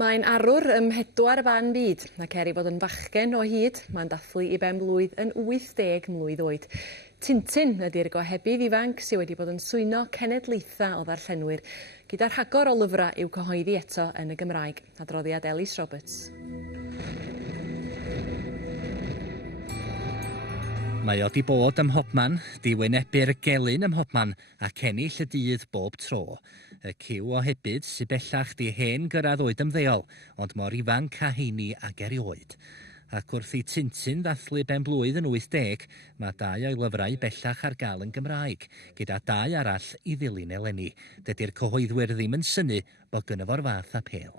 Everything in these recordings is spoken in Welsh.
Mae'n arwr ym 4 fan byd, ac er ei fod yn fachgen o hyd, mae'n dathlu i ben blwydd yn 80 mlwydd oed. Tintin ydy'r gohebydd ifanc sydd wedi bod yn swyno cenedlaetha o ddarllenwyr, gyda rhagor o lyfrau i'w cyhoeddi eto yn y Gymraeg. Adroddiad Ellis Roberts. Mae o di bod ym mhobman, di wynebu'r gelyn ym mhobman ac ennill y dydd bob tro. Y ciw o hebyd sy'n bellach di hen gyrraedd oed ymddeol, ond mor ifanc a heini ag erioed. Ac wrth i Tintin ddathlu ben blwydd yn 80, mae 2 o'i lyfrau bellach ar gael yn Gymraeg, gyda 2 arall i ddilyn eleni. Dydy'r cyhoeddwyr ddim yn synnu bod gynno fo'r fath apêl.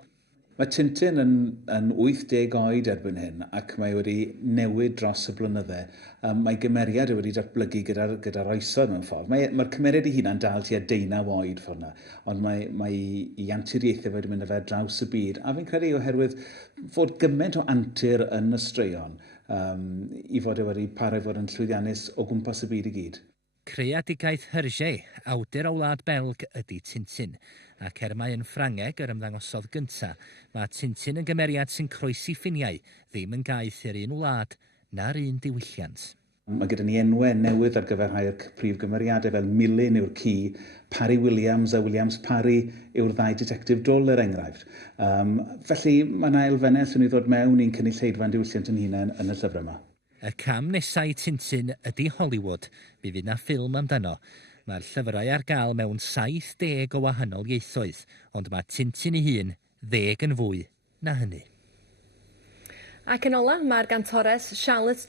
Mae Tintin yn 80 oed erbyn hyn ac mae wedi newid dros y blynydde. Mae gymeriad wedi datblygu gyda'r oesoedd mewn ffordd. Mae'r cymeriad ei hunan dal tua 19 oed ffordd yna, ond mae ei anturiaethau wedi mynd â fe draws y byd. A fi'n credu oherwydd fod gymaint o antur yn y straeon i fod wedi parhau fod yn llwyddiannus o gwmpas y byd i gyd. Creadigaeth Hergé, awdur o wlad Belg ydy Tintin, ac mai yn Ffrangeg yr ymddangosodd gyntaf, mae Tintin yn gymeriad sy'n croesi ffiniau, ddim yn gaeth i'r un wlad na'r un diwylliant. Mae gyda ni enwau newydd ar gyfer rhai o'r prif gymeriadau fel Milyn yw'r ci, Parry Williams a Williams Parry yw'r 2 detectif dwl er enghraifft. Felly mae yna elfennau sy'n ei ddod mewn i'n cynulleidfa'n diwylliant yn hunain yn y llyfr yma. Y cam nesau Tintin ydy Hollywood, mi fydd na ffilm amdano. Mae'r llyfrau ar gael mewn 70 o wahanol ieithoedd, ond mae Tintin ei hun 10 yn fwy na hynny. Ac yn ola, mae'r gantores Charlotte